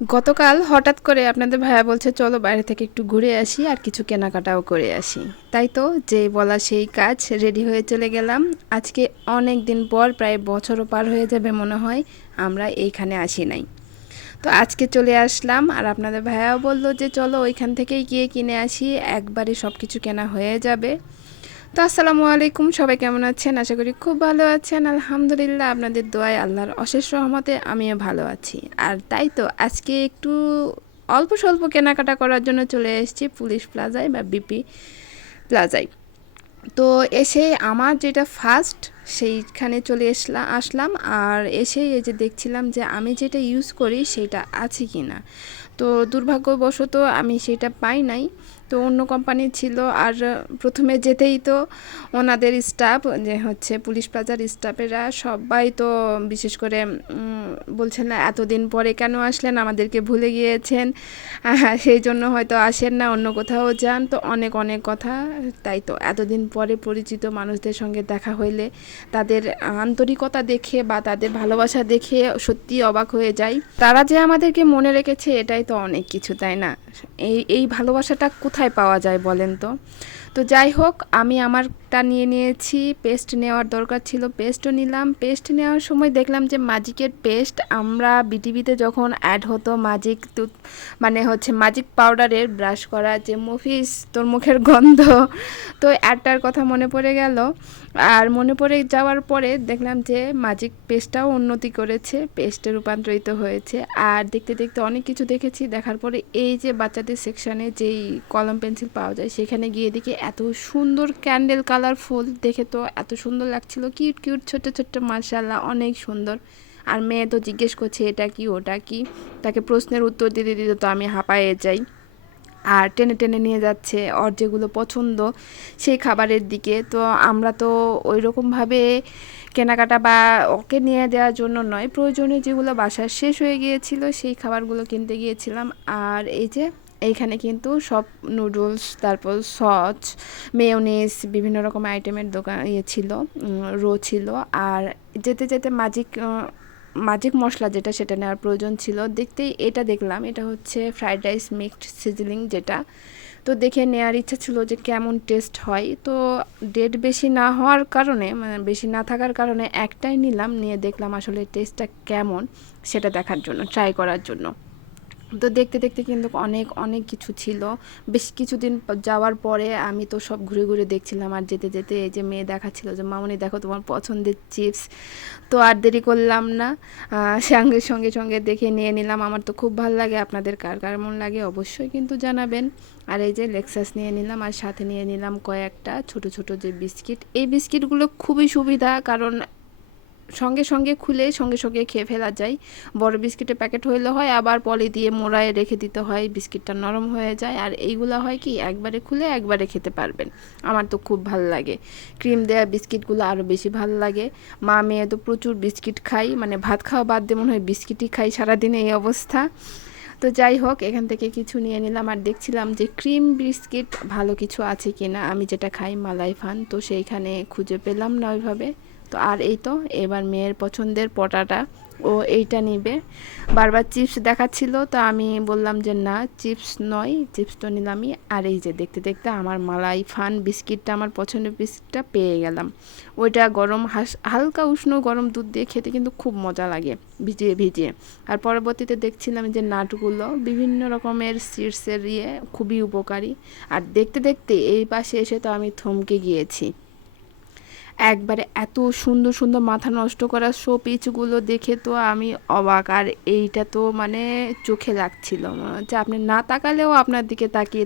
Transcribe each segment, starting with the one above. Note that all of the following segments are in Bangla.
গতকাল হঠাৎ করে আপনাদের ভাইয়া বলছে চলো বাইরে থেকে একটু ঘুরে আসি আর কিছু কেনাকাটাও করে আসি। তাই তো যেই বলা সেই কাজ, রেডি হয়ে চলে গেলাম। আজকে অনেক দিন পর, প্রায় বছরও পার হয়ে যাবে মনে হয়, আমরা এইখানে আসি নাই। তো আজকে চলে আসলাম আর আপনাদের ভাইয়াও বললো যে চলো ওইখান থেকেই গিয়ে কিনে আসি, একবারে সব কিছু কেনা হয়ে যাবে। তো আসসালামু আলাইকুম, সবাই কেমন আছেন? আশা করি খুব ভালো আছেন। আলহামদুলিল্লাহ, আপনাদের দোয়ায় আল্লাহর অশেষ রহমতে আমিও ভালো আছি। আর তাই তো আজকে একটু অল্প স্বল্প কেনাকাটা করার জন্য চলে এসেছি পুলিশ প্লাজায় বা বিপি প্লাজায়। তো এসে আমার যেটা ফার্স্ট, সেইখানে চলে আসলাম। আর এসেই এই যে দেখছিলাম যে আমি যেটা ইউজ করি সেটা আছে কি না। তো দুর্ভাগ্যবশত আমি সেটা পাই নাই। তো অন্য কোম্পানির ছিল। আর প্রথমে যেতেই তো ওনাদের স্টাফ, যে হচ্ছে পুলিশ প্লাজার স্টাফেরা সবাই তো বিশেষ করে বলছেন না এতদিন পরে কেন আসলেন, আমাদেরকে ভুলে গিয়েছেন, সেই জন্য হয়তো আসেন না, অন্য কোথাও যান। তো অনেক অনেক কথা। তাই তো এতদিন পরে পরিচিত মানুষদের সঙ্গে দেখা হইলে তাদের আন্তরিকতা দেখে বা তাদের ভালোবাসা দেখে সত্যি অবাক হয়ে যাই। তারা যে আমাদেরকে মনে রেখেছে এটাই তো অনেক কিছু, তাই না? এই ভালোবাসাটা কোথায় পাওয়া যায় বলেন তো? তো যাই হোক, আমি আমারটা নিয়ে নিয়েছি। পেস্ট নেওয়ার দরকার ছিল, পেস্টও নিলাম। পেস্ট নেওয়ার সময় দেখলাম যে ম্যাজিকের পেস্ট, আমরা বিটিভিতে যখন অ্যাড হতো ম্যাজিক মানে হচ্ছে ম্যাজিক পাউডারের ব্রাশ করা, যে মফিস তোর মুখের গন্ধ, তো অ্যাডটার কথা মনে পড়ে গেল। আর মনে পড়ে যাওয়ার পরে দেখলাম যে ম্যাজিক পেস্টটাও উন্নতি করেছে, পেস্টে রূপান্তরিত হয়েছে। আর দেখতে দেখতে অনেক কিছু দেখেছি। দেখার পরে এই যে বাচ্চাদের সেকশানে যেই কলম পেন্সিল পাওয়া যায় সেখানে গিয়ে দেখি এত সুন্দর ক্যান্ডেল কালারফুল, দেখে তো এত সুন্দর লাগছিল, কিউট কিউট ছোট্ট ছোট্ট, মাশাআল্লাহ অনেক সুন্দর। আর মেয়ে তো জিজ্ঞেস করছে এটা কি ওটা কি, তাকে প্রশ্নের উত্তর দিতে দিতে তো আমি হাঁপায়ে যাই। আর টেনে টেনে নিয়ে যাচ্ছে ওর যেগুলো পছন্দ সেই খাবারের দিকে। তো আমরা তো ওই রকমভাবে কেনাকাটা বা ওকে নিয়ে দেওয়ার জন্য নয়, প্রয়োজনীয় যেগুলো বাসায় শেষ হয়ে গিয়েছিল সেই খাবারগুলো কিনতে গিয়েছিলাম। আর এই যে এইখানে কিন্তু সব নুডলস, তারপর সস, মেয়োনিজ, বিভিন্ন রকম আইটেমের দোকান ছিল, রো ছিল। আর যেতে যেতে ম্যাজিক ম্যাজিক মশলা যেটা সেটা নেওয়ার প্রয়োজন ছিল। দেখতেই এটা দেখলাম, এটা হচ্ছে ফ্রাইড রাইস মিক্সড সিজলিং যেটা। তো দেখে নেওয়ার ইচ্ছা ছিল যে কেমন টেস্ট হয়। তো ডেট বেশি না হওয়ার কারণে, মানে বেশি না থাকার কারণে একটাই নিলাম, নিয়ে দেখলাম আসলে টেস্টটা কেমন সেটা দেখার জন্য, ট্রাই করার জন্য। তো দেখতে দেখতে কিন্তু অনেক অনেক কিছু ছিল। বেশ কিছুদিন যাওয়ার পরে আমি তো সব ঘুরে ঘুরে দেখছিলাম। আর যেতে যেতে এই যে মেয়ে দেখাচ্ছিল যে মামনি দেখো তোমার পছন্দের চিপস। তো আর দেরি করলাম না, সঙ্গে সঙ্গে সঙ্গে দেখে নিয়ে নিলাম। আমার তো খুব ভালো লাগে, আপনাদের কার কার মন লাগে অবশ্যই কিন্তু জানাবেন। আর এই যে লেক্সাস নিয়ে নিলাম, আর সাথে নিয়ে নিলাম কয়েকটা ছোট ছোট যে বিস্কিট। এই বিস্কিটগুলো খুবই সুবিধা, কারণ সঙ্গে সঙ্গে খুলে সঙ্গে সঙ্গে খেয়ে ফেলা যায়। বড় বিস্কিটের প্যাকেট হইলে হয় আবার পলি দিয়ে মোড়ায় রেখে দিতে হয়, বিস্কিটটা নরম হয়ে যায়। আর এইগুলো হয় কি একবারে খুলে একবারে খেতে পারবেন। আমার তো খুব ভাল লাগে, ক্রিম দেওয়া বিস্কিটগুলো আরও বেশি ভাল লাগে। মা মেয়ে তো প্রচুর বিস্কিট খাই, মানে ভাত খাওয়া বাদ দিয়ে মনে হয় বিস্কিটই খাই সারাদিনে, এই অবস্থা। তো যাই হোক, এখান থেকে কিছু নিয়ে নিলাম। আর দেখছিলাম যে ক্রিম বিস্কিট ভালো কিছু আছে কি না, আমি যেটা খাই মালাই ফান, তো সেইখানে খুঁজে পেলাম না ওইভাবে। তো আর এই তো এবার মেয়ের পছন্দের পটাটা, ও এইটা নিবে। বারবার চিপস দেখাচ্ছিল, তো আমি বললাম যে না চিপস নয়, চিপস তো নিলামই। আর এই যে দেখতে দেখতে আমার মালাই ফান বিস্কিটটা, আমার পছন্দের বিস্কিটটা পেয়ে গেলাম। ওইটা গরম হালকা উষ্ণ গরম দুধ দিয়ে খেতে কিন্তু খুব মজা লাগে, ভিজিয়ে ভিজিয়ে। আর পরবর্তীতে দেখছিলাম যে নাটগুলো বিভিন্ন রকমের সিডসের খুবই উপকারী। আর দেখতে দেখতে এই পাশে এসে তো আমি থমকে গিয়েছি, একবারে এত সুন্দর সুন্দর মাথা নষ্ট করা শো পিচগুলো দেখে তো আমি অবাক। আর এইটা তো মানে চোখে লাগছিল, মনে হচ্ছে আপনি না তাকালেও আপনার দিকে তাকিয়ে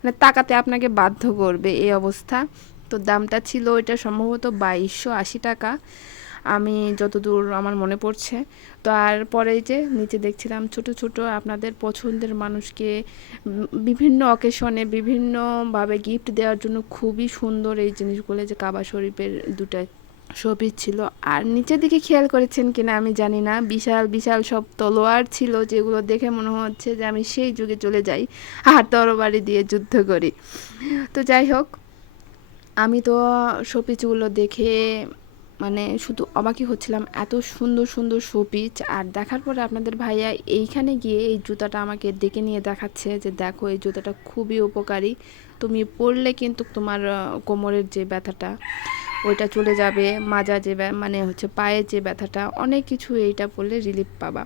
মানে তাকাতে আপনাকে বাধ্য করবে, এই অবস্থা। তো দামটা ছিল ওইটা সম্ভবত 2280 টাকা, আমি যতদূর আমার মনে পড়ছে। তো আর পরে যে নিচে দেখছিলাম ছোট ছোট আপনাদের পছন্দের মানুষকে বিভিন্ন অকেশনে বিভিন্নভাবে গিফট দেওয়ার জন্য খুবই সুন্দর এই জিনিসগুলো, যে কাবা শরীফের দুটা শোপিস ছিল। আর নিচের দিকে খেয়াল করেছেন কিনা আমি জানি না, বিশাল বিশাল সব তলোয়ার ছিল, যেগুলো দেখে মনে হচ্ছে যে আমি সেই যুগে চলে যাই আর তরবারি দিয়ে যুদ্ধ করি। তো যাই হোক, আমি তো শোপিসগুলো দেখে মানে শুধু অবাকই হচ্ছিলাম, এত সুন্দর সুন্দর শোপিস। আর দেখার পরে আপনাদের ভাইয়া এইখানে গিয়ে এই জুতাটা আমাকে ডেকে নিয়ে দেখাচ্ছে যে দেখো এই জুতাটা খুবই উপকারী, তুমি পরলে কিন্তু তোমার কোমরের যে ব্যথাটা ওইটা চলে যাবে, মাজা যে মানে হচ্ছে পায়ের যে ব্যথাটা, অনেক কিছু এইটা পরলে রিলিফ পাবা।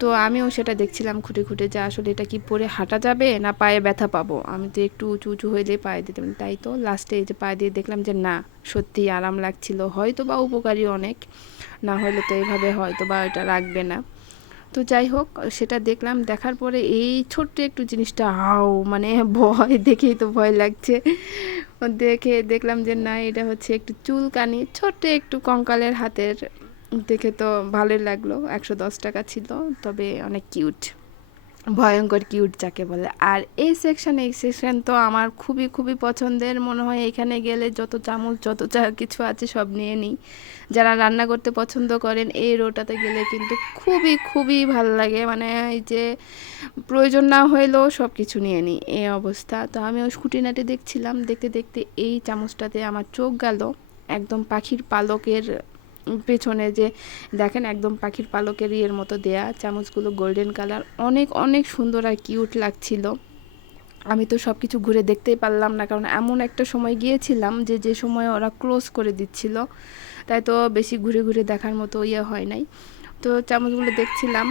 তো আমিও সেটা দেখছিলাম খুঁটে খুঁটে যে আসলে এটা কি পরে হাঁটা যাবে না পায়ে ব্যথা পাবো। আমি তো একটু উঁচু উঁচু হইলে পায়ে দিতাম, তাই তো লাস্টে এই যে পায়ে দিয়ে দেখলাম যে না, সত্যি আরাম লাগছিল, হয়তো বা উপকারী অনেক, না হলে তো এইভাবে হয়তো বা এটা রাখবে না। তো যাই হোক সেটা দেখলাম, দেখার পরে এই ছোট্ট একটু জিনিসটা হাও মানে ভয় দেখেই তো ভয় লাগছে। দেখে দেখলাম যে না, এটা হচ্ছে একটু চুলকানি, ছোট্ট একটু কঙ্কালের হাতের। দেখে তো ভালোই লাগলো, 110 টাকা ছিল, তবে অনেক কিউট, ভয়ঙ্কর কিউট যাকে বলে। আর এই সেকশন তো আমার খুবই খুবই পছন্দের, মনে হয় এখানে গেলে যত চামচ যত যা কিছু আছে সব নিয়ে নিই। যারা রান্না করতে পছন্দ করেন এই রোটাতে গেলে কিন্তু খুবই খুবই ভালো লাগে, মানে এই যে প্রয়োজন না হইলেও সব কিছু নিয়ে নিই এই অবস্থা। তো আমিও খুঁটিনাটি দেখছিলাম, দেখতে দেখতে এই চামচটাতে আমার চোখ গেল, একদম পাখির পালকের পেছনে যে দেখেন একদম পাখির পালকের ইয়ের মতো দেয়া, চামচগুলো গোল্ডেন কালার, অনেক অনেক সুন্দর আর কিউট লাগছিল। আমি তো সব কিছু ঘুরে দেখতেই পারলাম না, কারণ এমন একটা সময় গিয়েছিলাম যে যে সময় ওরা ক্লোজ করে দিচ্ছিল, তাই তো বেশি ঘুরে ঘুরে দেখার মতো ইয়ে হয় নাই। তো চামচগুলো দেখছিলাম,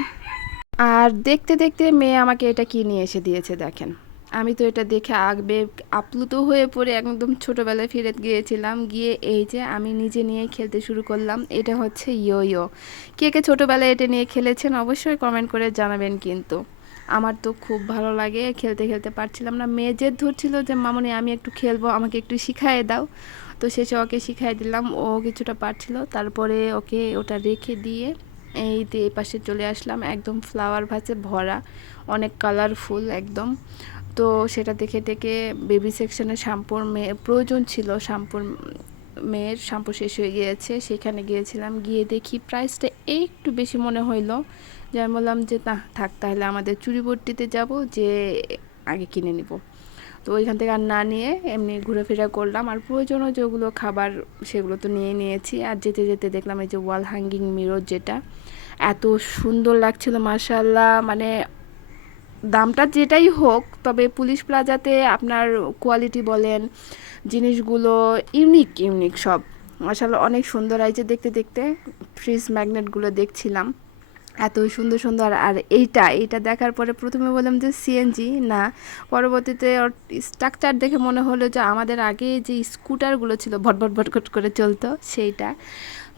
আর দেখতে দেখতে মেয়ে আমাকে এটা কি নিয়ে এসে দিয়েছে দেখেন। আমি তো এটা দেখে আবেগ আপ্লুত হয়ে পড়ে একদম ছোটোবেলায় ফিরে গিয়েছিলাম, গিয়ে এই যে আমি নিজে নিয়ে খেলতে শুরু করলাম। এটা হচ্ছে ইয়ো ইয়ো। কে কে ছোটোবেলায় এটা নিয়ে খেলেছেন অবশ্যই কমেন্ট করে জানাবেন কিন্তু। আমার তো খুব ভালো লাগে, খেলতে খেলতে পারছিলাম না, মেয়ে জেদ ধরছিল যে মামনি আমি একটু খেলবো, আমাকে একটু শিখায়ে দাও। তো শেষে ওকে শিখাই দিলাম, ও কিছুটা পারছিল, তারপরে ওকে ওটা রেখে দিয়ে এই দিয়ে পাশে চলে আসলাম, একদম ফ্লাওয়ার ভাসে ভরা, অনেক কালারফুল একদম। তো সেটা দেখে দেখে বেবি সেকশনে শ্যাম্পুর প্রয়োজন ছিল, মেয়ের শ্যাম্পু শেষ হয়ে গিয়েছে, সেখানে গিয়েছিলাম, গিয়ে দেখি প্রাইসটা একটু বেশি মনে হইলো, যে আমি বললাম যে না থাক, তাহলে আমাদের চুড়িবট্টিতে যাব, যে আগে কিনে নিব। তো ওইখান থেকে আর না নিয়ে এমনি ঘুরেফেরা করলাম, আর প্রয়োজনীয় যেগুলো খাবার সেগুলো তো নিয়ে নিয়েছি। আর যেতে যেতে দেখলাম এই যে ওয়াল হ্যাঙ্গিং মিরর, যেটা এত সুন্দর লাগছিল মাশাআল্লাহ, মানে দামটা যেটাই হোক, তবে পুলিশ প্লাজাতে আপনার কোয়ালিটি বলেন, জিনিসগুলো ইউনিক ইউনিক সব, মাশাআল্লাহ অনেক সুন্দর। এই যে দেখতে দেখতে ফ্রিজ ম্যাগনেটগুলো দেখছিলাম, এত সুন্দর সুন্দর। আর এইটা দেখার পরে প্রথমে বললাম যে সিএনজি না, পরবর্তীতে ওর স্ট্রাকচার দেখে মনে হলো যে আমাদের আগে যে স্কুটারগুলো ছিল ভটভট ভটভট করে চলতো সেইটা।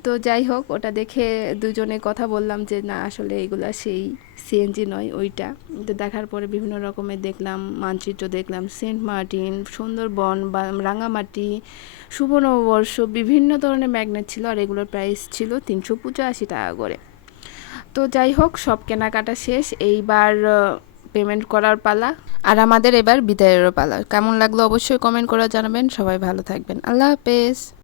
তো যাই হোক ওটা দেখে দুজনে কথা বললাম যে না আসলে এগুলা সেই সিএনজি নয় ওইটা। তো দেখার পরে বিভিন্ন রকমের দেখলাম, মানচিত্র দেখলাম, সেন্ট মার্টিন, সুন্দরবন বা রাঙামাটি, সুবর্ণবর্ষ, বিভিন্ন ধরনের ম্যাগনেট ছিল, আর এগুলোর প্রাইস ছিল 385 টাকা করে। তো যাই হোক সব কেনাকাটা শেষ, এইবার পেমেন্ট করার পালা, আর আমাদের এবার বিদায়েরও পালা। কেমন লাগলো অবশ্যই কমেন্ট করে জানাবেন, সবাই ভালো থাকবেন, আল্লাহ হাফেজ।